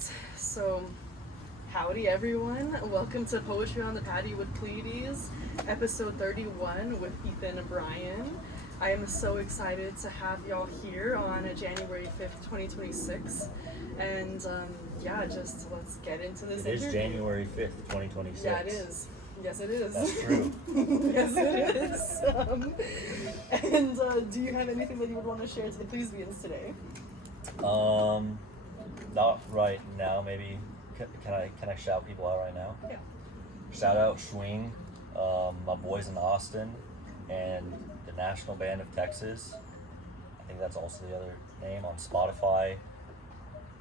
Alright, so howdy everyone. Welcome to Poetry on the Patio with Pleiades, episode 31 with Ethan and Bryan. I am so excited to have y'all here on January 5th, 2026. And just let's get into this interview. It is January 5th, 2026. Yeah, it is. Yes, it is. That's true. Yes, it is. Do you have anything that you would want to share to the Pleiadians today? Not right now. Maybe can I shout people out right now? Yeah. Shout out Swing, my boys in Austin, and the National Band of Texas. I think that's also the other name on Spotify,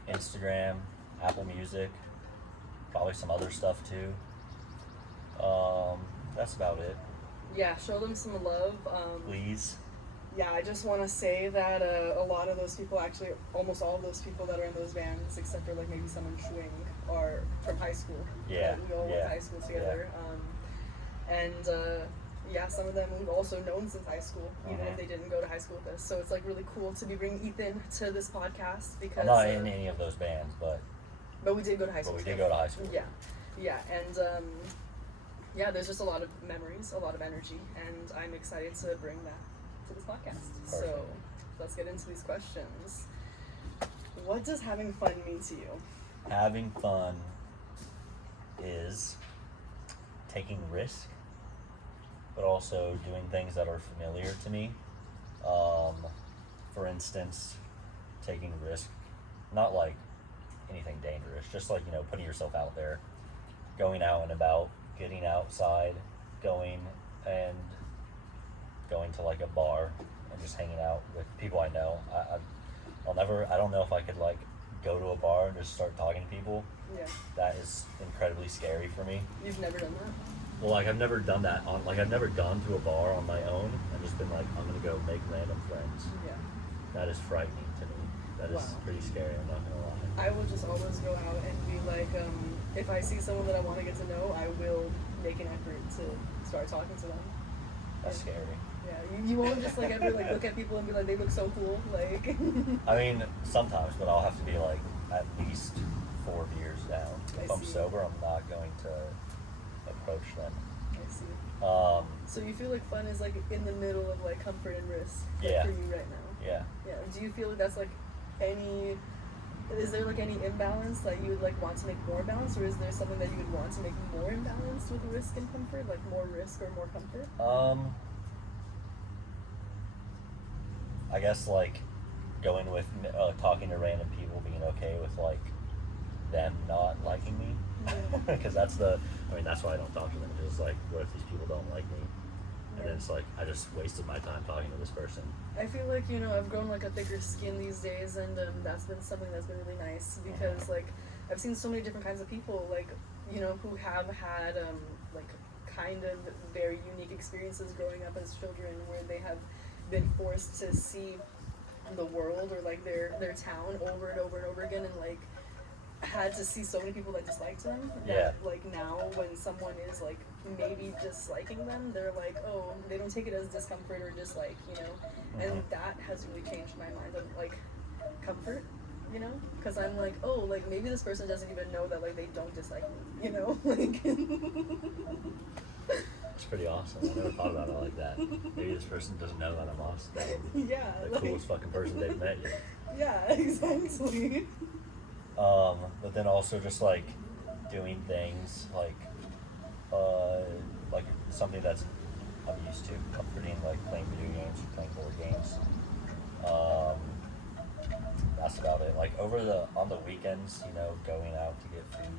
Instagram, Apple Music, probably some other stuff too. That's about it. Yeah, show them some love. Please. Yeah, I just want to say that a lot of those people, actually, almost all of those people that are in those bands, except for like maybe some in Schwing, are from high school. Yeah. We all went to high school together. Some of them we've also known since high school, even if they didn't go to high school with us. So it's like really cool to be bringing Ethan to this podcast because I'm not in any of those bands, but we did go to high school. But we did go to high school. Yeah, there's just a lot of memories, a lot of energy, and I'm excited to bring that to this podcast. Perfect. So let's get into these questions. What does having fun mean to you? Having fun is taking risk, but also doing things that are familiar to me. For instance, taking risk, not like anything dangerous, just like, putting yourself out there, going out and about, getting outside, going to like a bar and just hanging out with people I know. I don't know if I could like go to a bar and just start talking to people. Yeah. That is incredibly scary for me. You've never done that? Well, I've never done that I've never gone to a bar on my own and just been like, I'm gonna go make random friends. Yeah. That is frightening to me. That is pretty scary, I'm not gonna lie. I will just always go out and be like, if I see someone that I want to get to know, I will make an effort to start talking to them. That's scary. Yeah, you won't just like ever like look at people and be like, they look so cool, like. I mean, sometimes, but I'll have to be like at least 4 beers down. If I'm sober, I'm not going to approach them. I see. So you feel like fun is like in the middle of like comfort and risk for you right now? Yeah. Yeah. Do you feel like that's like is there like any imbalance that you would like want to make more balanced, or is there something that you would want to make more imbalanced with risk and comfort, like more risk or more comfort? I guess like going with talking to random people, being okay with like them not liking me, because that's why I don't talk to them. Because like, what if these people don't like me? And then it's like, I just wasted my time talking to this person. I feel like, I've grown like a thicker skin these days, and that's been something that's been really nice, because like I've seen so many different kinds of people, like, who have had like kind of very unique experiences growing up as children, where they have been forced to see the world or like their town over and over and over again, and like had to see so many people that disliked them that like now when someone is like maybe disliking them, they're like, oh, they don't take it as discomfort or dislike, and that has really changed my mind of like comfort, because I'm like, oh, like maybe this person doesn't even know that like they don't dislike me, like. It's pretty awesome. I never thought about it like that. Maybe this person doesn't know that I'm awesome. Yeah, the coolest fucking person they've met yet. Yeah, exactly. But then also just like doing things like something that's I'm used to, comforting, like playing video games or playing board games. That's about it. Like on the weekends, going out to get food,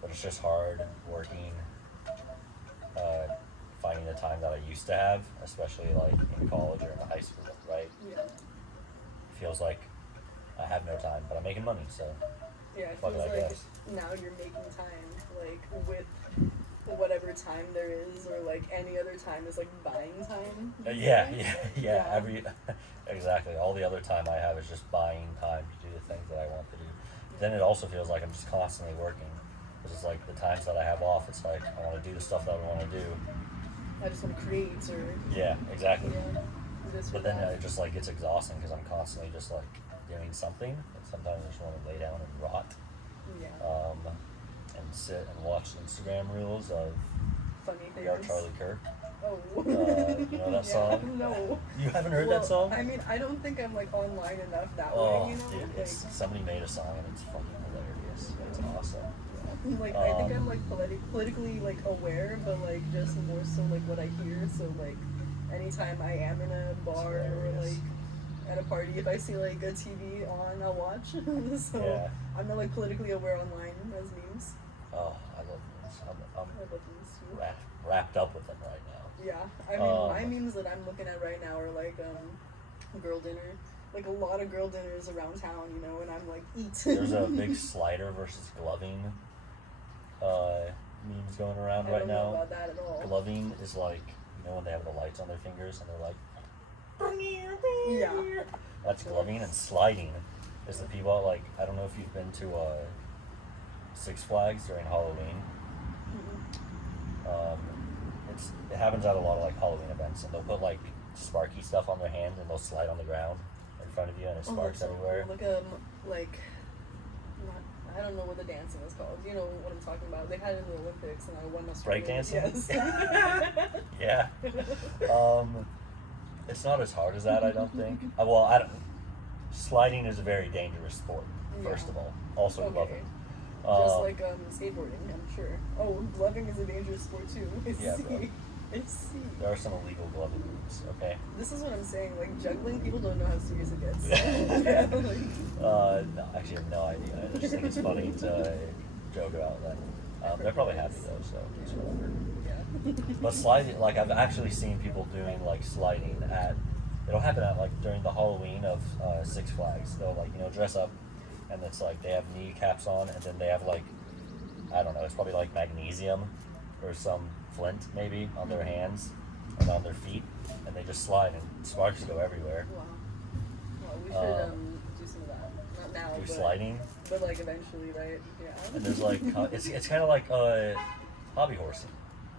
but it's just hard working, finding the time that I used to have, especially like in college or in high school, right? Yeah. It feels like I have no time, but I'm making money, so. Yeah, it feels like now you're making time, like, with whatever time there is, or, like, any other time is, like, buying time. Yeah. Exactly. All the other time I have is just buying time to do the things that I want to do. But then it also feels like I'm just constantly working, because it's, like, the times that I have off, it's like, I want to do the stuff that I want to do. I just want to create, or. Yeah, exactly. Yeah. But then it just, like, gets exhausting, because I'm constantly just, like, doing something, and sometimes I just want to lay down and rot. Yeah. And sit and watch Instagram reels of Funny We Are things. Charlie Kirk. Oh. You know that Yeah, song? no. You haven't heard Well, that song? I mean, I don't think I'm like online enough that Oh, way, you know? dude, it's somebody made a song and it's fucking hilarious. It's awesome. Like I think I'm like politically like aware, but like just more so like what I hear. So like anytime I am in a bar or like at a party, if I see like a TV on, I'll watch. So Yeah. I'm not like politically aware online as memes. Oh, I love memes. I love memes too. Wrapped up with them right now. Yeah, I mean my memes that I'm looking at right now are like girl dinner. Like a lot of girl dinners around town, you know, and I'm like, eat. There's a big slider versus gloving memes going around right I don't now. know about that at all. Gloving is like, you know, when they have the lights on their fingers and they're like, Yeah. that's gloving. And sliding is the people like, I don't know if you've been to Six Flags during Halloween. It happens at a lot of like Halloween events, and they'll put like sparky stuff on their hand and they'll slide on the ground in front of you, and it sparks everywhere. Like I don't know what the dancing is called. You know what I'm talking about. They had it in the Olympics, and I won Australia. Breakdancing? Yes. Yeah. It's not as hard as that, I don't think. Sliding is a very dangerous sport, first of all. Also Okay. gloving. Just like skateboarding, I'm sure. Oh, gloving is a dangerous sport too. Yeah, bro. I see. There are some illegal gloving moves, okay? This is what I'm saying. Like juggling, people don't know how serious it gets. No, actually, I have no idea. I just think it's funny to joke about that. They're probably happy though, so it's whatever. Yeah. But sliding, like I've actually seen people doing like sliding it'll happen at like during the Halloween of Six Flags. They'll like, you know, dress up, and it's like they have knee caps on, and then they have like, I don't know, it's probably like magnesium or some flint maybe on their hands and on their feet, and they just slide and sparks go everywhere. Wow. Well, we should do some of that. Not now, Do but sliding. But like eventually, right? Yeah. And there's like it's kind of like hobby horsing.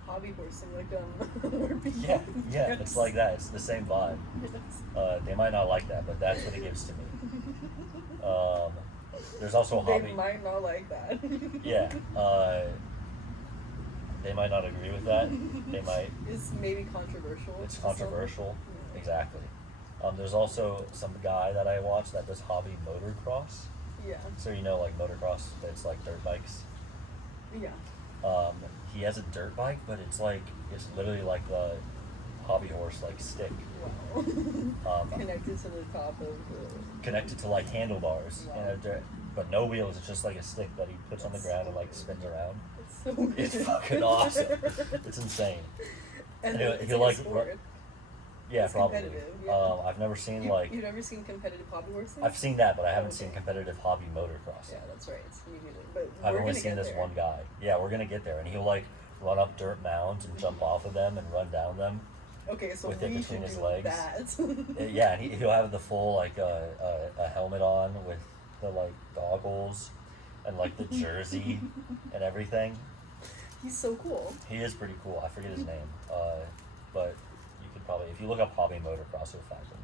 Hobby horsing, like where people. Yeah, Yes. it's like that. It's the same vibe. Yes. They might not like that, but that's what it gives to me. There's also They hobby. might not like that. Yeah. They might not agree with that. They might. It's maybe controversial. It's to some. controversial. Yeah. Exactly. There's also some guy that I watch that does hobby motocross. Yeah. So you know, like motocross, it's like dirt bikes. Yeah. He has a dirt bike, but it's literally like the hobby horse like stick. Wow. Connected to the top of the. Connected to like handlebars Wow. and a dirt, but no wheels. It's just like a stick that he puts on the ground and like spins around. It's so weird. It's fucking awesome. It's insane. And he'll- it's he'll, like a like, sport. Yeah, It's probably. competitive, yeah. I've never seen like You've never seen competitive hobby horsing? I've seen that, but I haven't Okay. seen competitive hobby motocross. Yeah, that's right. Me neither. But I've we're only gonna seen get this there. one guy. Yeah, we're gonna get there, and he'll like run up dirt mounds and jump off of them and run down them. Okay, so with it we between should his do legs. that. Yeah, and he'll have the full like a helmet on with the like goggles and like the jersey and everything. He's so cool. He is pretty cool. I forget his name, but you could probably, if you look up hobby motocross, you'll find him.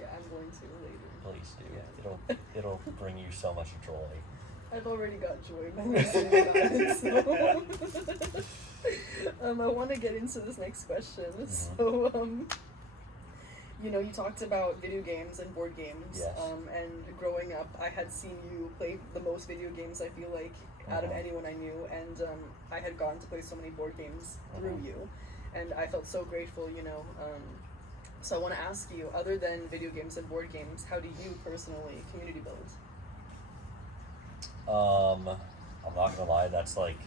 Yeah, I'm going to later. Please do. Yeah. It'll bring you so much joy. I've already got joy by listening about it, so I want to get into this next question. Mm-hmm. So, you know, you talked about video games and board games. Yes. And growing up, I had seen you play the most video games, I feel like, out of Mhm. anyone I knew, and I had gotten to play so many board games through Mhm. you, and I felt so grateful, you know. So I want to ask you, other than video games and board games, how do you personally community build? I'm not gonna lie, that's like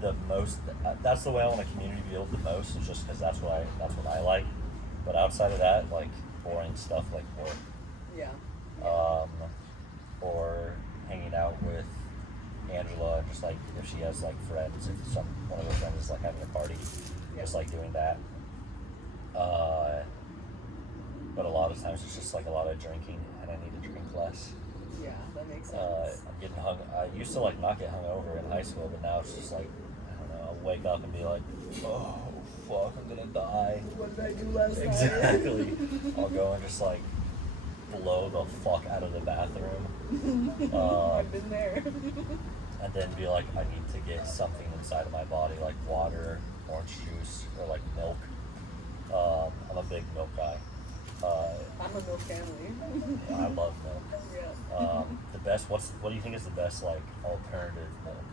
the most. That's the way I want to community build the most. Is just because that's what I like. But outside of that, like boring stuff like work, Yeah. or hanging out with Angela, and just like if she has like friends, if one of her friends is like having a party, just like doing that. But a lot of times it's just like a lot of drinking, and I need to drink less. Yeah, that makes sense. I'm getting I used to like not get hungover in high school, but now it's just like, I don't know, I'll wake up and be like, oh fuck, I'm gonna die. What did I do last night? Exactly. I'll go and just like blow the fuck out of the bathroom. I've been there. And then be like, I need to get something inside of my body, like water, orange juice, or like milk. I'm a big milk guy. I'm a milk family. I love milk. Yeah. The best. What do you think is the best like alternative milk?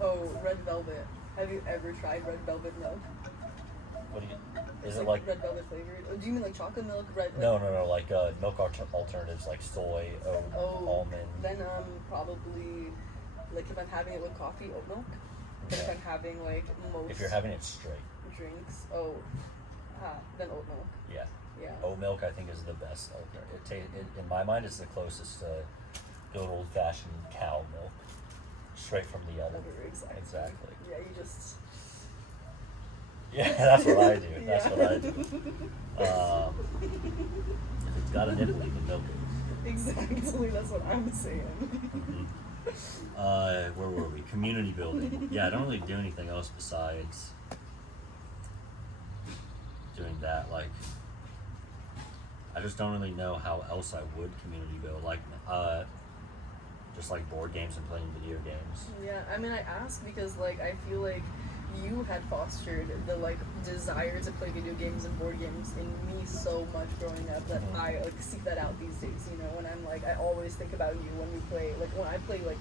Oh, red velvet. Have you ever tried red velvet milk? What do you? It's Is it like like? red velvet flavored? Oh, do you mean like chocolate milk? Red? No, like milk alternatives like soy, oat, almond. Then probably like if I'm having it with coffee, oat milk. But if Yeah. I'm having like most If you're having it straight, drinks, then oat milk. yeah. Yeah. Oat milk, I think, is the best alternative. In my mind, it's the closest to good old-fashioned cow milk, straight from the udder. Exactly. Yeah, you just. Yeah, that's what I do. Yeah. That's what I do. If it's got a nipple, you can milk it. Exactly. That's what I'm saying. Where were we? Community building. Yeah, I don't really do anything else besides doing that. Like, I just don't really know how else I would community build. Like, just like board games and playing video games. Yeah, I mean, I ask because like I feel like you had fostered the like desire to play video games and board games in me so much growing up that I like seek that out these days. You know, when I'm like, I always think about you when we play. Like when I play like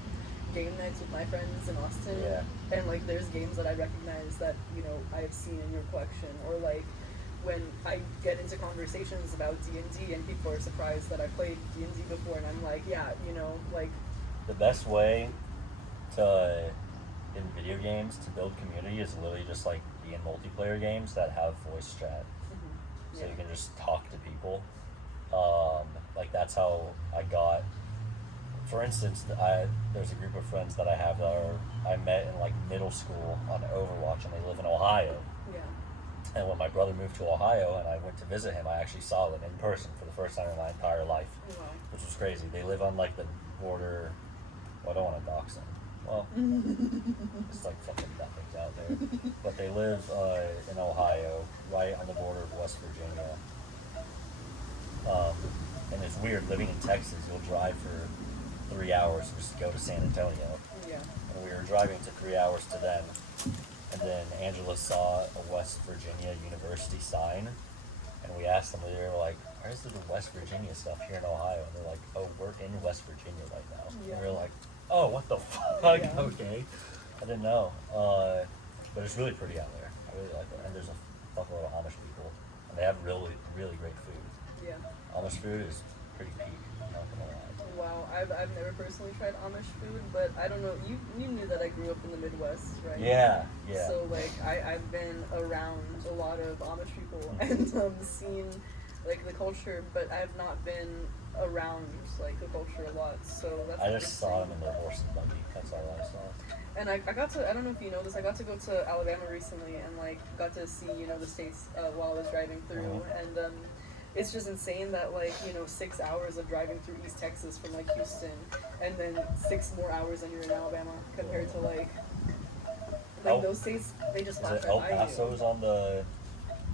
game nights with my friends in Austin, Yeah. and like there's games that I recognize that I have seen in your collection, or like when I get into conversations about D&D and people are surprised that I played D&D before, and I'm like, yeah, like. The best way to in video games to build community is literally just like be in multiplayer games that have voice chat, Mm-hmm. so you can just talk to people. Like that's how I got. For instance, there's a group of friends that I have that I met in like middle school on Overwatch, and they live in Ohio. Yeah. And when my brother moved to Ohio and I went to visit him, I actually saw them in person for the first time in my entire life, Wow. which was crazy. They live on like the border. Well, I don't want to dox them. Well, it's like fucking nothing's out there. But they live in Ohio, right on the border of West Virginia. And it's weird, living in Texas, you'll drive for 3 hours just to go to San Antonio. Yeah. And we were driving to 3 hours to them. And then Angela saw a West Virginia University sign. And we asked them, we were like, where's the West Virginia stuff here in Ohio? And they're like, oh, we're in West Virginia right now. Yeah. And we were like, oh, what the fuck? Yeah. Okay. I didn't know. But it's really pretty out there. I really like it. And there's a fuckload of Amish people. And they have really, really great food. Yeah. Amish food is pretty peak, I'm not gonna lie. Wow. I've never personally tried Amish food, but I don't know. You knew that I grew up in the Midwest, right? Yeah. So like I've been around a lot of Amish people and seen like the culture, but I've not been around like the culture a lot. So that's. I just saw them in their horse and buggy. That's all I saw. And I got to, I don't know if you know this, I got to go to Alabama recently and like got to see the states while I was driving through, and it's just insane that 6 hours of driving through East Texas from like Houston, and then 6 more hours and you're in Alabama compared to like those states, they just Is flash it right El by you. Paso's on the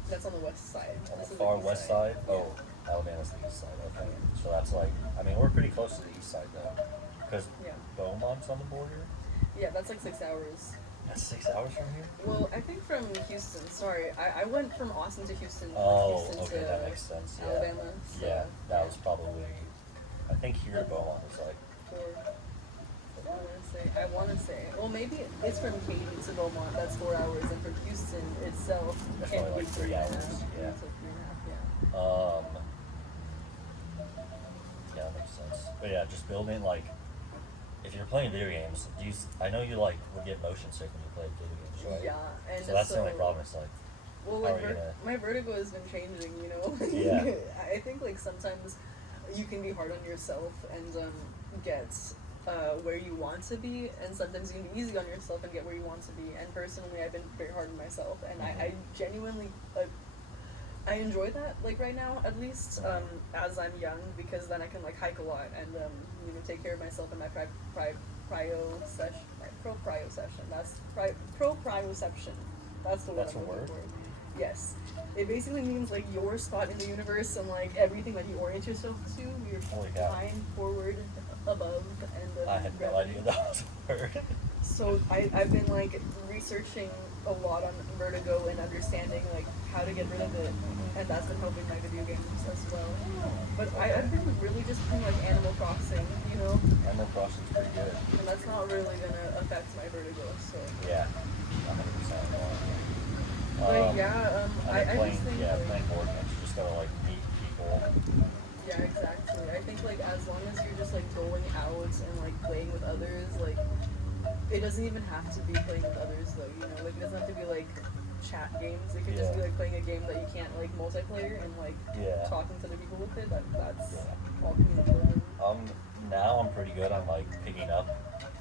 That's on the west side. on the This is far east west side? Yeah. Oh, Alabama's the east side. Okay, so that's like, I mean, we're pretty close to the east side though, because Yeah. Beaumont's on the border. Yeah, that's like 6 hours. That's 6 hours from here. Well, I think from Houston. Sorry, I went from Austin to Houston. Oh, Houston okay, to that makes sense. Yeah. Alabama. So, Yeah, that was probably. I think here to Beaumont was like. I want to say. Well, maybe it's from Katy to Beaumont. That's 4 hours, and from Houston itself That's can probably be like 3 3 hours. hours, yeah. It's like 3.5. Yeah. Yeah, that makes sense. But yeah, just building like. If you're playing video games, I know you like would get motion sick when you play video games, right? Yeah, and So that's the only problem. It's like. Well, How like are you gonna- my vertigo has been changing. Yeah. I think like sometimes you can be hard on yourself and get where you want to be, and sometimes you can be easy on yourself and get where you want to be. And personally, I've been very hard on myself, and I genuinely I enjoy that, like right now at least, as I'm young, because then I can like hike a lot and take care of myself in my proprioception. That's the word That's I'm a looking word? for. Yes. It basically means like your spot in the universe and like everything that you orient yourself to. You're Holy cow. behind, forward, above, and I had no idea that was a word. So I've been like researching a lot on vertigo and understanding like how to get rid of it, and that's been helping my video games as well. But I've been really just playing like Animal Crossing, you know, Animal Crossing's pretty good. and that's not really gonna affect my vertigo. So. Yeah, 100%. But yeah, I playing, just think playing board games, you just gotta like meet people. Yeah, exactly. I think like as long as you're just like going out and like playing with others, like it doesn't even have to be playing with others though, you know, like it doesn't have to be like chat games. It could just be like playing a game that you can't like multiplayer and like talking to other people with it. That's all community. Now I'm pretty good on like picking up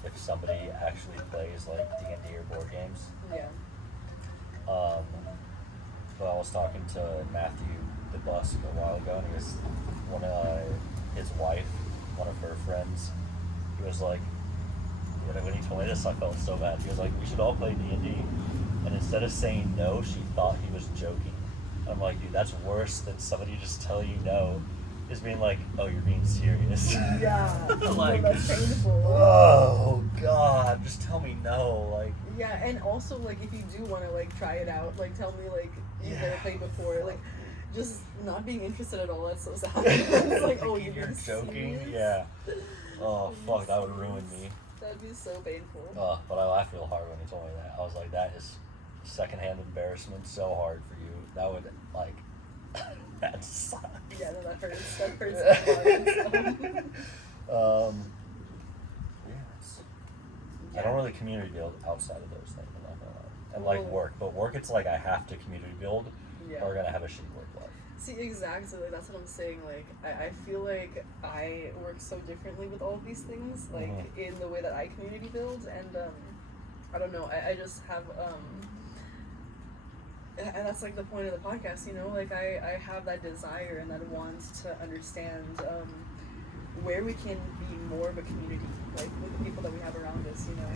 if somebody actually plays like D&D or board games. Yeah. But I was talking to Matthew DeBusk a while ago, and he was his wife, one of her friends. He was like, when he told me this, I felt so bad. He was like, we should all play D&D, and instead of saying no, she thought he was joking. I'm like, dude, that's worse than somebody just telling you no. Is being like, oh, you're being serious. Yeah. Like, that's painful. Oh God, just tell me no. Like. Yeah, and also like if you do want to like try it out, like tell me like you've never played before, like just not being interested at all. That's so sad. It's like, oh, you're joking. Serious? Yeah. Oh fuck, that would ruin me. That'd be so painful. But I laughed real hard when he told me that. I was like, that is secondhand embarrassment so hard for you. That would like. That sucks. Yeah, no, that hurts. That hurts a lot. I don't really community build outside of those things. I'm not gonna lie. And like work, but work, it's like I have to community build, or we're gonna have a shitty work life. See, exactly. Like that's what I'm saying. Like I feel like I work so differently with all of these things, like in the way that I community build, and I don't know. I just have and that's like the point of the podcast, you know, like I have that desire and that want to understand where we can be more of a community, like with the people that we have around us, you know.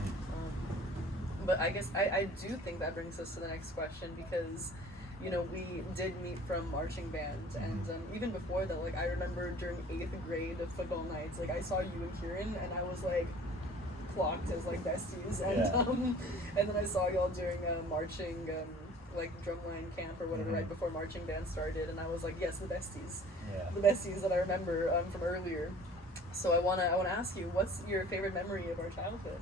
But I guess I do think that brings us to the next question, because, you know, we did meet from marching band, and even before that, like I remember during 8th grade football nights, like I saw you and Kieran, and I was like clocked as like besties, and and then I saw y'all during marching like drumline camp or whatever right before marching band started, and I was like, yes, the besties that I remember from earlier. So I wanna ask you, what's your favorite memory of our childhood?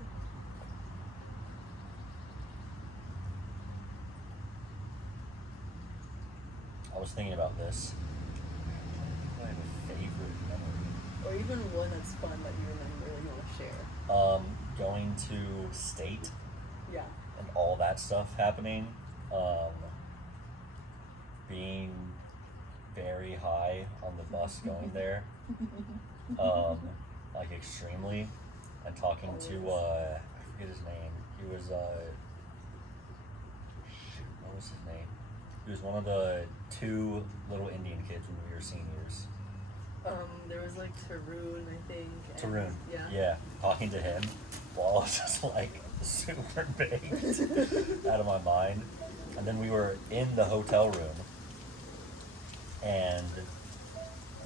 I was thinking about this. I have a favorite memory, or even one that's fun that you remember that you want to share. Going to state, and all that stuff happening. Being very high on the bus going there, like extremely, and talking to I forget his name. He was what was his name? He was one of the 2 little Indian kids when we were seniors. There was like Tarun, I think. Tarun. Yeah. Talking to him while I was just like super baked out of my mind. And then we were in the hotel room, and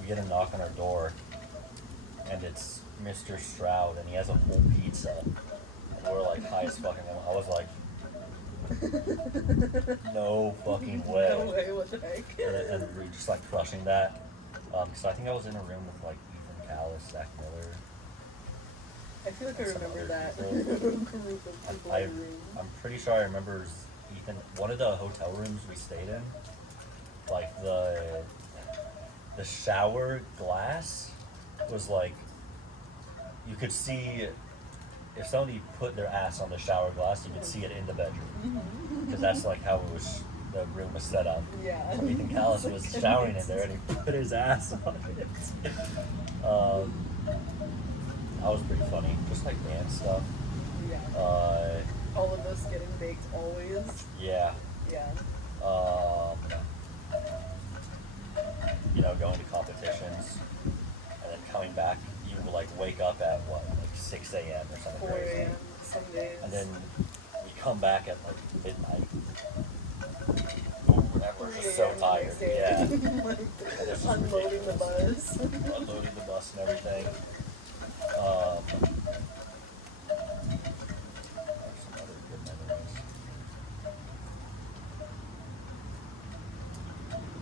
we get a knock on our door, and it's Mr. Stroud, and he has a whole pizza, and we're like high as fucking. I was like, no fucking way. No way, what the heck? And we were just like crushing that. So I think I was in a room with like Ethan Callis, Zach Miller. I feel like I remember that group of people in the room. I'm pretty sure I remember Ethan. One of the hotel rooms we stayed in, like the shower glass was like, you could see if somebody put their ass on the shower glass, you could see it in the bedroom, because that's like how it was. The room was set up. Yeah. Ethan Callis was showering in there, and he put his ass on it. That was pretty funny. Just like band stuff. Yeah. All of us getting baked always. Yeah. Yeah. You know, going to competitions and then coming back, you would like wake up at what, like 6 a.m. or something 4 crazy. a.m. some days. And then we come back at like midnight. so a.m. the tired. next day. Yeah. Like, This is unloading the ridiculous. bus. Unloading the bus and everything. There's some other good memories.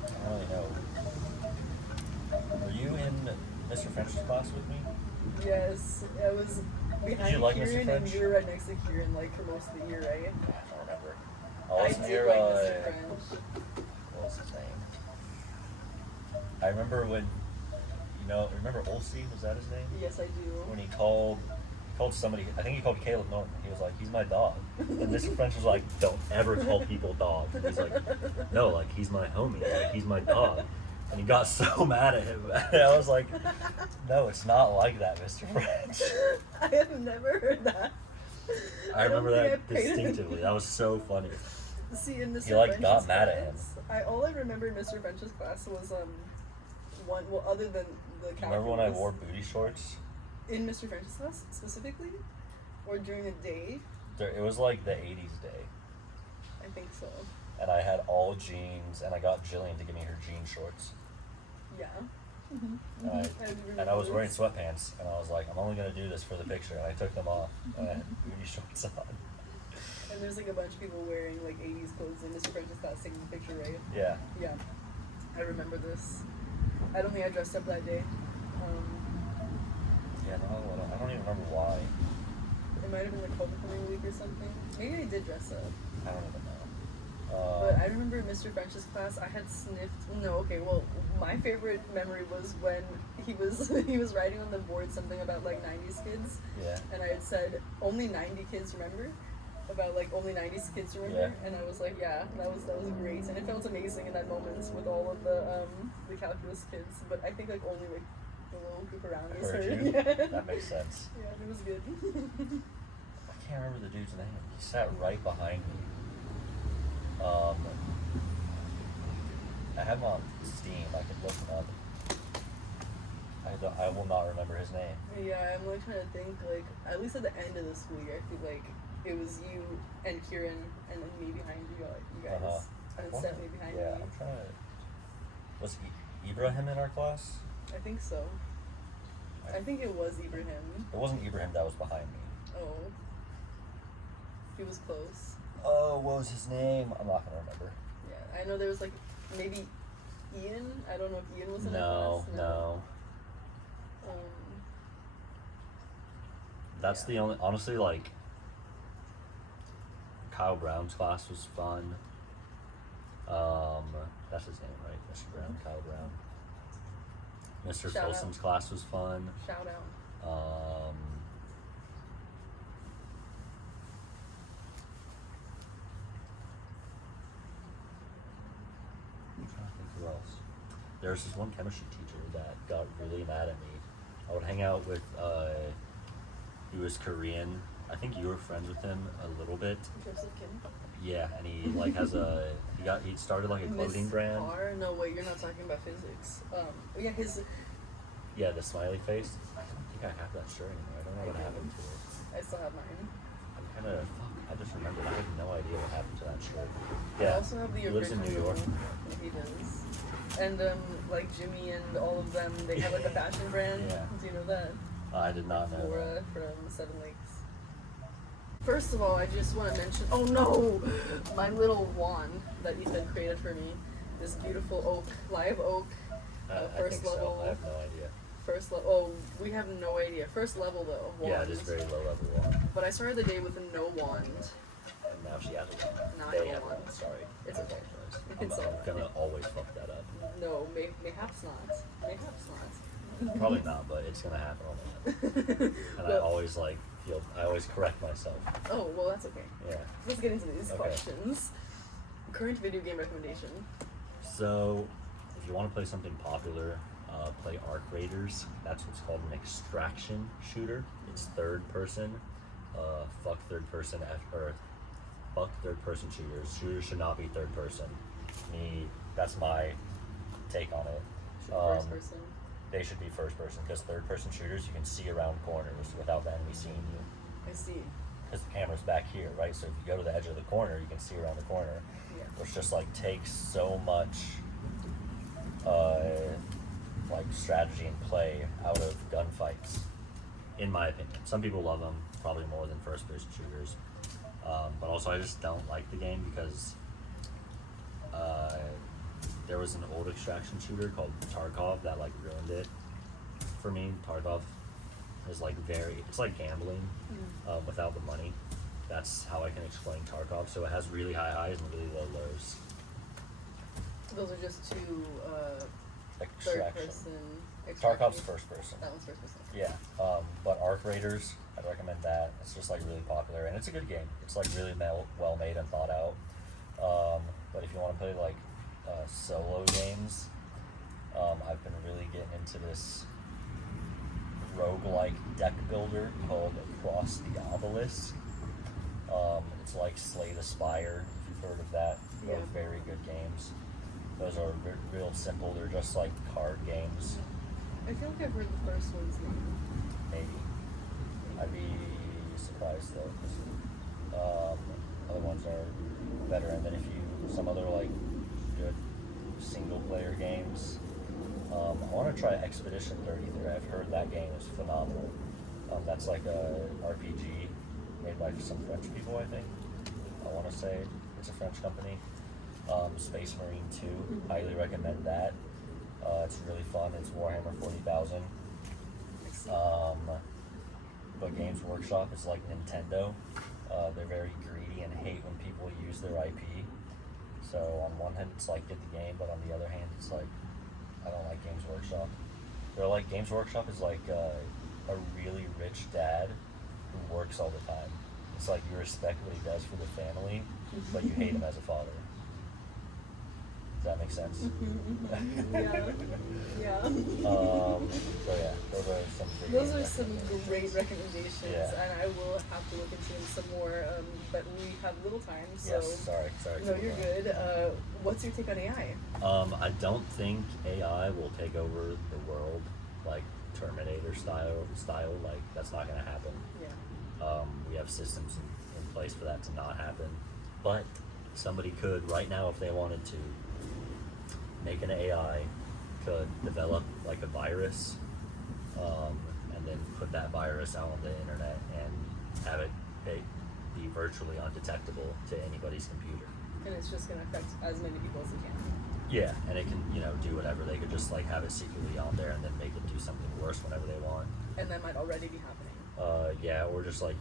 I don't really know. Were you in Mr. French's class with me? Yes, I was behind you like Mr. Kieran, and French? you were right next to Kieran, like for most of the year, right? I don't remember. I was did near, like Mr. French. what was his name? I remember when, remember Olsey? Was that his name? Yes, I do. When he called somebody, I think he called Caleb Norton. He was like, he's my dog. And Mr. French was like, don't ever call people dog. And he's like, no, like, he's my homie. Like, he's my dog. And he got so mad at him. And I was like, no, it's not like that, Mr. French. I have never heard that. I remember don't that think I paid distinctively. That was so funny. See, in Mr. He, like, French's got mad at him. class, all I remember in Mr. French's class was other than the calculus. Remember when I wore booty shorts? In Mr. French's class specifically, or during a day? It was like the 80s day. I think so. And I had all jeans, and I got Jillian to give me her jean shorts. Yeah. And I was wearing sweatpants, and I was like, I'm only going to do this for the picture, and I took them off, and I had booty shorts on. And there's like a bunch of people wearing like 80s clothes in Mr. French's class taking the picture, right? Yeah. Yeah. I remember this. I don't think I dressed up that day. Yeah, no, I don't even remember why. It might have been like homecoming week or something. Maybe I did dress up. I don't even know. But I remember in Mr. French's class, I had sniffed. No, okay. Well, my favorite memory was when he was writing on the board something about like 90s kids. Yeah. And I had said only 90 kids remember. About like only 90s kids remember. Yeah. And I was like, yeah, that was great, and it felt amazing in that moment with all of the calculus kids. But I think like only like the little group around us Heard heard. you? Yeah. That makes sense. Yeah, it was good. I can't remember the dude's name. He sat right behind me. I have him on Steam. I could look him up. I will not remember his name. Yeah, I'm like trying to think, like, at least at the end of the school year, I feel like it was you and Kieran and then me behind you, you guys. And Stephanie behind yeah, me. I'm trying to... Was Ibrahim in our class? I think so. I think it was Ibrahim. It wasn't Ibrahim that was behind me. Oh. He was close. Oh, what was his name? I'm not going to remember. Yeah, I know there was like, maybe Ian? I don't know if Ian was in our class. No. That's the only... Honestly, like... Kyle Brown's class was fun. That's his name, right? Mr. Brown, Kyle Brown. Mr. Shout Filson's out. class was fun. Shout out. I'm trying to think who else. There was this one chemistry teacher that got really mad at me. I would hang out with, he was Korean. I think you were friends with him a little bit. Joseph Kim. Yeah, and he like has he started like a clothing brand. No, wait, you're not talking about physics. Yeah, Yeah, the smiley face. I don't think I have that shirt anymore. I don't know what happened to it. I still have mine. I'm kind of, I just remembered. I have no idea what happened to that shirt. I Yeah, also have the he lives in New original. York. Yeah, he does. And like Jimmy and all of them, they have like a fashion brand. Yeah. Do you know that? I did not know Flora that. from Seven Lakes. First of all, I just want to mention. Oh no, my little wand that Ethan created for me. This beautiful oak, live oak, I first think level. so. I have no idea. First level. Oh, we have no idea. First level though. Wand. Yeah, it is very low level one. But I started the day with a no wand. And now she has one. Now I They have have one. one. Sorry. It's I okay. apologize. It's I'm alright. gonna always fuck that up. No, mayhaps not. Mayhaps not. Probably not, but it's gonna happen all the time. And I always I always correct myself. Oh, well, that's okay. Yeah. Let's get into these Okay. questions. Current video game recommendation. So, if you want to play something popular, play Arc Raiders. That's what's called an extraction shooter. It's third person. Fuck third person shooters. Shooters should not be third person. That's my take on it. First person. They should be first person because third person shooters you can see around corners without the enemy seeing you. I see. because the camera's back here, right? So if you go to the edge of the corner, you can see around the corner, Yeah. which just like takes so much like strategy and play out of gunfights, in my opinion. Some people love them probably more than first-person shooters, but also I just don't like the game because there was an old extraction shooter called Tarkov that like ruined it for me. Tarkov is like it's like gambling without the money. That's how I can explain Tarkov. So it has really high highs and really low lows. Those are just two Extraction. third person. Tarkov's first person. That one's first person. Yeah, but Arc Raiders, I'd recommend that. It's just like really popular and it's a good game. It's like really well made and thought out. But if you want to play like solo games, I've been really getting into this roguelike deck builder called Across the Obelisk. It's like Slay the Spire, if you've heard of that. Yeah. Both very good games. Those are real simple. They're just like card games. I feel like I've heard the first one's name. Maybe. I'd be surprised though, because other ones are better. And then some other like good single player games. I want to try Expedition 33. I've heard that game is phenomenal. That's like a RPG made by some French people, I think. I want to say it's a French company. Space Marine 2, highly recommend that. It's really fun. It's Warhammer 40,000. But Games Workshop is like Nintendo. They're very greedy and hate when people use their IP. So on one hand, it's like get the game, but on the other hand, it's like I don't like Games Workshop. They're like Games Workshop is like a really rich dad who works all the time. It's like you respect what he does for the family, but you hate him as a father. Does that make sense? Yeah. Yeah. So yeah, those are some great recommendations, Yeah. and I will have to look into them some more. But we have little time, so. Yes, sorry. No, you're good. What's your take on AI? I don't think AI will take over the world like Terminator style. Like that's not going to happen. Yeah. We have systems in place for that to not happen, but somebody could right now if they wanted to make an AI, could develop like a virus, and then put that virus out on the internet and have it be virtually undetectable to anybody's computer. And it's just going to affect as many people as it can. Yeah, and it can do whatever. They could just like have it secretly on there and then make it do something worse whenever they want. And that might already be happening. Yeah, or just like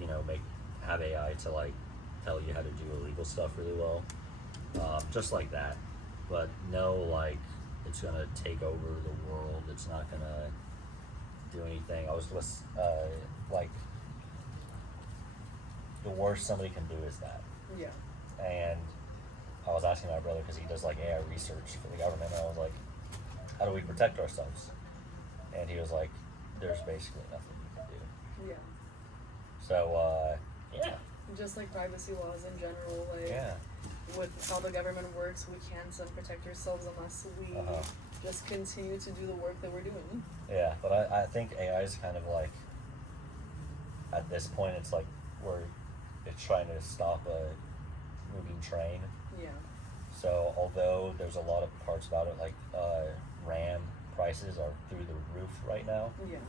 have AI to like tell you how to do illegal stuff really well, just like that. But no, like it's gonna take over the world. It's not gonna do anything. I was just like the worst somebody can do is that. Yeah. And I was asking my brother because he does like AI research for the government. And I was like, how do we protect ourselves? And he was like, there's basically nothing you can do. Yeah. So yeah. Just like privacy laws in general, like Yeah. with how the government works, we can't protect ourselves unless we just continue to do the work that we're doing. Yeah, but I think AI is kind of like, at this point, it's like it's trying to stop a moving train. Yeah. So although there's a lot of parts about it, like RAM prices are through the roof right now. Yeah.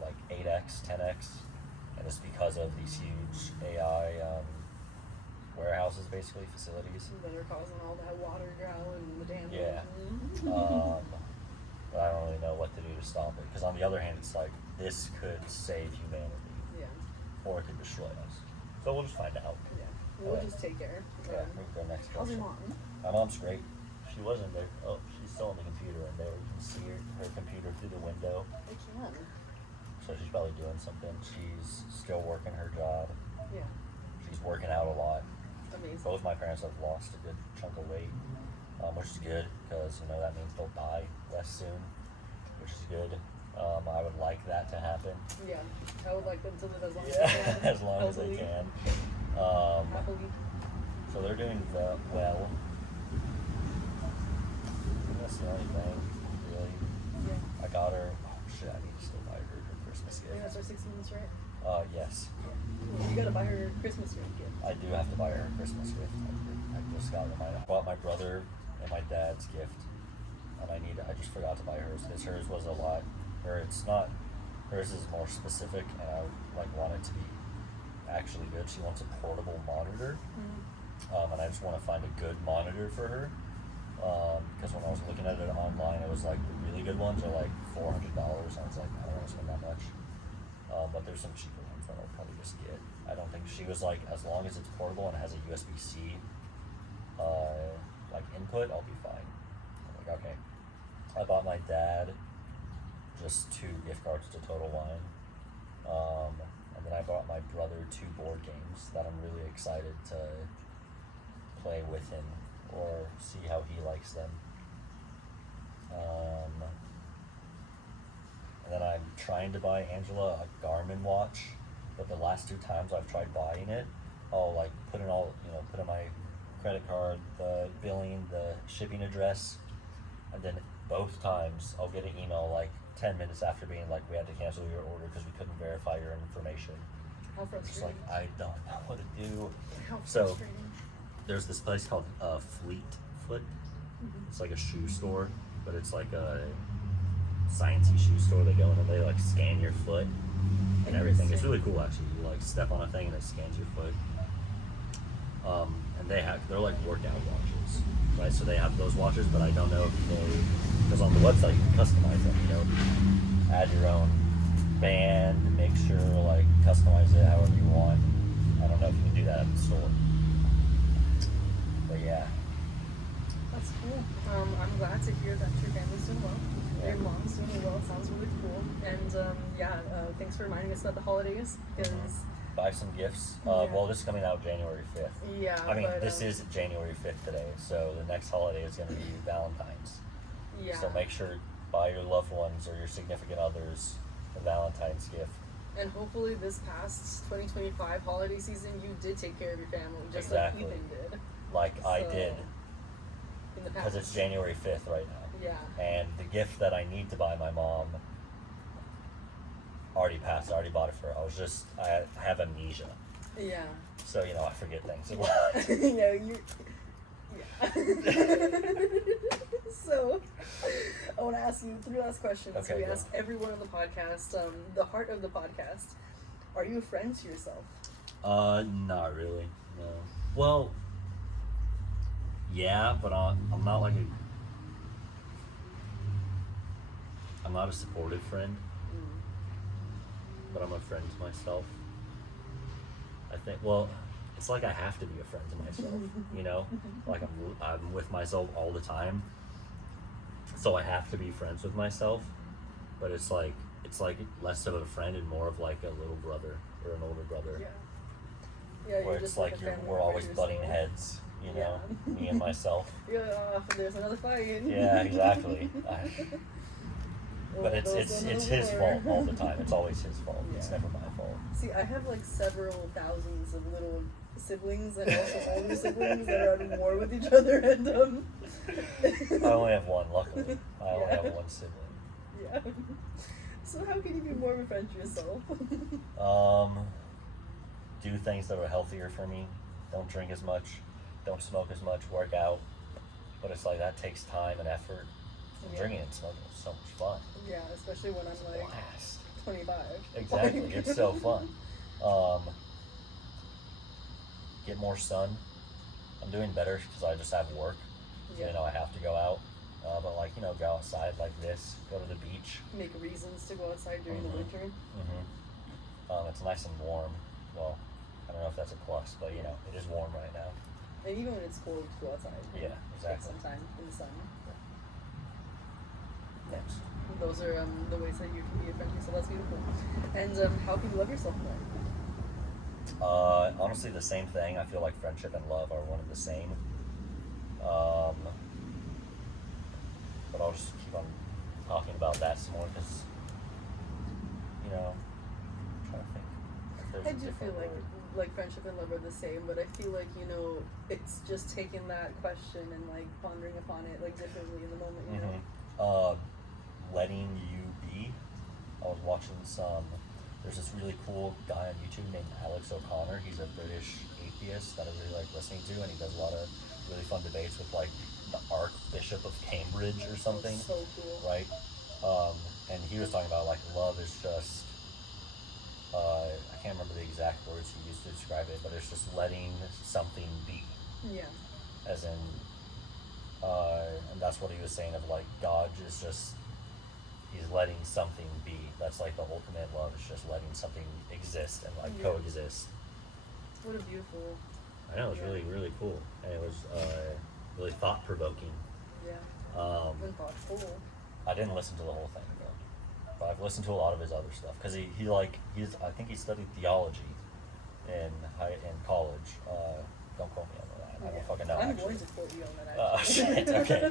Like 8x, 10x, and it's because of these huge AI warehouses, basically facilities. That are causing all that water drought and the damage. Yeah. But I don't really know what to do to stop it. Because on the other hand, it's like this could save humanity, Yeah. or it could destroy us. So we'll just find out. Yeah. We'll just take care. Yeah, we can go next How's question. your mom? My mom's great. She wasn't there. Oh, she's still on the computer in there. You can see her computer through the window. I can. So she's probably doing something. She's still working her job. Yeah. She's working out a lot. Amazing. Both my parents have lost a good chunk of weight, which is good because that means they'll die less soon, which is good. I would like that to happen. Yeah. I would like them to live as long as they can. As long as they can. Happily. So they're doing well. That's the only thing, really. Yeah. I got her. Oh shit! I need to still buy her Christmas I think gift. that's our 6 months, right? Yes. You got gotta buy her Christmas gift. I do have to buy her a Christmas gift. I just got reminded. I bought my brother and my dad's gift, and I just forgot to buy hers because hers was a lot. Hers is more specific, and I like want it to be actually good. She wants a portable monitor, and I just want to find a good monitor for her. Because when I was looking at it online, it was like the really good ones are like $400. I was like, I don't want to spend that much. But there's some cheaper ones that I'll probably just get. I don't think she was like, as long as it's portable and it has a USB-C like input, I'll be fine. I'm like, okay. I bought my dad just 2 gift cards to Total Wine. And then I bought my brother 2 board games that I'm really excited to play with him or see how he likes them. And then I'm trying to buy Angela a Garmin watch, but the last 2 times I've tried buying it, I'll like put in my credit card, the billing, the shipping address, and then both times I'll get an email like 10 minutes after being like, we had to cancel your order because we couldn't verify your information. How frustrating. It's like, I don't know what to do. How So frustrating. there's this place called Fleet Foot. It's like a shoe store, but it's like a sciencey shoe store. They go in and they like scan your foot and everything. It's really cool actually. You like step on a thing and it scans your foot. And they're like workout watches, right? So they have those watches, but I don't know if because on the website you can customize them, you know, add your own band, make sure like customize it however you want. I don't know if you can do that at the store. But yeah. That's cool. I'm glad to hear that your family's doing well. Your mom's doing well. Sounds really cool. And thanks for reminding us about the holidays. Because buy some gifts. Yeah. Well, this is coming out January 5th. yeah, I mean, but, this is January 5th today, so the next holiday is going to be Valentine's. yeah. So make sure buy your loved ones or your significant others a Valentine's gift. And hopefully this past 2025 holiday season, you did take care of your family, just Exactly. like Ethan did. Like I So, did, in the past. because it's January 5th right now. Yeah. And the gift that I need to buy my mom already passed. I already bought it for her. I have amnesia. Yeah. So, you know, I forget things a lot. So, I want to ask you 3 last questions. Okay, we go. ask everyone on the podcast, the heart of the podcast. Are you a friend to yourself? Not really, no. Well, yeah, but I'm not like I'm not a supportive friend, but I'm a friend to myself. I think, well, it's like I have to be a friend to myself, you know? Like I'm with myself all the time, so I have to be friends with myself, but it's like less of a friend and more of like a little brother or an older brother. Yeah. Yeah, Where you're it's just like a family we're member always butting yourself. heads, you know, Yeah. me and myself. You're like, oh, there's another fight. Yeah, exactly. But Oh, it's there's his another fault war. all the time. It's always his fault. It's Yeah. never my fault. See, I have like several thousands of little siblings and also older siblings that are at war with each other, and I only have one, luckily. I only Yeah. have one sibling. Yeah. So how can you be more of a friend to yourself? Do things that are healthier for me. Don't drink as much. Don't smoke as much. Work out. But it's like that takes time and effort. And Yeah. drinking and smoking is so much fun. Yeah, especially when I'm like Blast. 25. Exactly. Like- It's so fun. Get more sun. I'm doing better because I just have work. So, Yeah. you know, I have to go out. But like, you know, go outside like this. Go to the beach. Make reasons to go outside during Mhm. the winter. It's nice and warm. Well, I don't know if that's a plus, but you know, it is warm right now. And even when it's cold, go outside. Yeah, Take exactly. some time in the sun. Thanks. Those are the ways that you can be a friend to yourself. That's beautiful. And how can you love yourself more? Honestly, the same thing. I feel like friendship and love are one and the same. But I'll just keep on talking about that some more because, you know, I'm trying to think. if there's I a do different feel word. like friendship and love are the same, but I feel like, you know, it's just taking that question and like pondering upon it like differently in the moment, you know? Letting you be. I was watching some there's this really cool guy on YouTube named Alex O'Connor. He's a British atheist that I really like listening to, and he does a lot of really fun debates with like the Archbishop of Cambridge or something. That's so cool. Right? And he was talking about like love is just, I can't remember the exact words he used to describe it, but it's just letting something be. Yeah. As in, and that's what he was saying of like God is just, he's letting something be. That's like the ultimate love, is just letting something exist and like coexist. What a beautiful. I know, it was really, really cool. And it was really thought provoking. Yeah. And thoughtful. I didn't listen to the whole thing though, but I've listened to a lot of his other stuff because I think he studied theology in college. Don't quote me on that. I don't fucking know. I'm actually. going to quote you on that. Oh shit. Okay.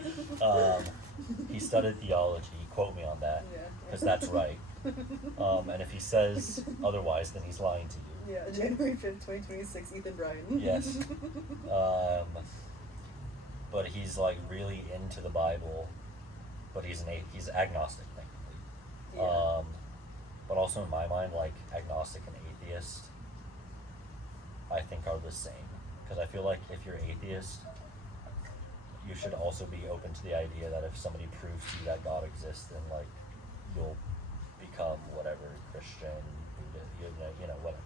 He studied theology. Quote me on that, Yeah. because that's right. And if he says otherwise, then he's lying to you. Yeah, January 5th, 2026, Ethan Bryan. Yes. But he's like really into the Bible, but he's agnostic technically. Yeah. But also in my mind, like agnostic and atheist, I think are the same. Because I feel like if you're atheist, you should also be open to the idea that if somebody proves to you that God exists, then like you'll become whatever, Christian, Buddhist, you know, whatever.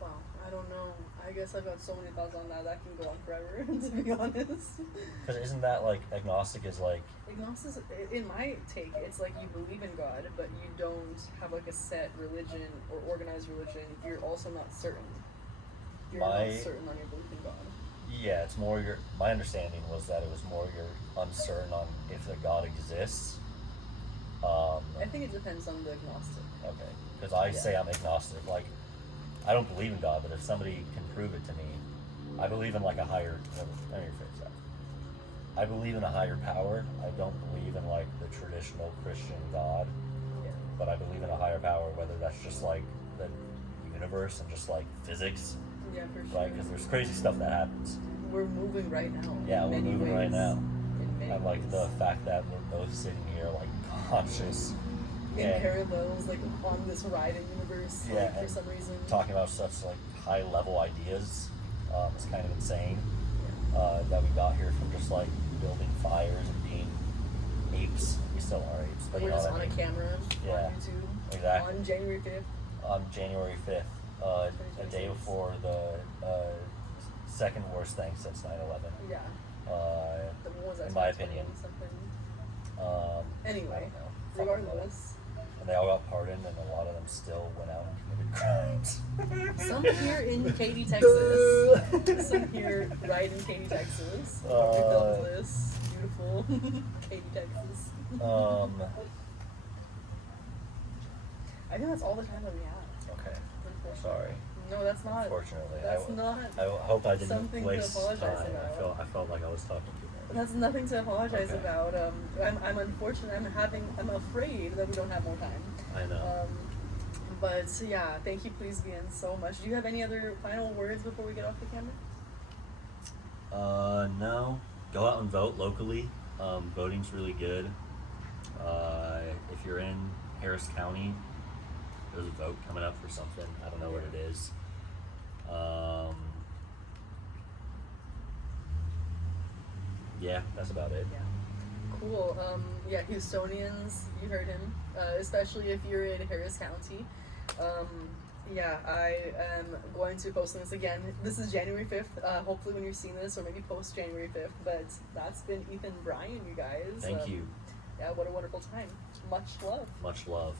Wow, I don't know. I guess I've got so many thoughts on that. That can go on forever, to be honest. Because isn't that like agnostic is like... Agnostic, in my take, it's like you believe in God, but you don't have like a set religion or organized religion. You're also not certain. You're not certain on your belief in God. Yeah, it's more my understanding was that it was more you're uncertain on if the God exists. I think it depends on the agnostic. Okay, because I say I'm agnostic. Like, I don't believe in God, but if somebody can prove it to me, I believe in like a higher. Let me rephrase that. I believe in a higher power. I don't believe in like the traditional Christian God, but I believe in a higher power. Whether that's just like the universe and just like physics. Yeah, for sure. Right, because there's crazy stuff that happens. We're moving right now. Yeah, we're moving right now. And like ways. the fact that we're both sitting here like conscious. In parallels, like on this ride in universe, yeah, like, for some reason. Talking about such like high level ideas is kind of insane. Yeah. That we got here from just like building fires and being apes. We still are apes, but we're you know just what I on mean? a camera Yeah, on YouTube. exactly. On January 5th. On January 5th, a day before the second worst thing since 9/11. Yeah. In my opinion. Anyway, I don't know. regardless. And they all got pardoned, and a lot of them still went out and committed crimes. Some here in Katy, Texas. Some here right in Katy, Texas. Douglas, beautiful Katy, Texas. I think that's all the time that we have. Okay. Sorry. No, that's not. Unfortunately, That's not. I hope I didn't something waste to apologize time. about. I felt like I was talking too much. That's nothing to apologize Okay. about. I'm unfortunate. I'm afraid that we don't have more time. I know. But yeah, thank you, please, Bien, so much. Do you have any other final words before we get off the camera? No. Go out and vote locally. Voting's really good. If you're in Harris County, there's a vote coming up for something. I don't know what it is. Yeah, that's about it. Yeah. Cool. Yeah, Houstonians, you heard him. Especially if you're in Harris County. Yeah, I am going to post this again. This is January 5th. Hopefully when you're seeing this, or maybe post January 5th. But that's been Ethan Bryan, you guys. Thank you. Yeah, what a wonderful time. Much love. Much love.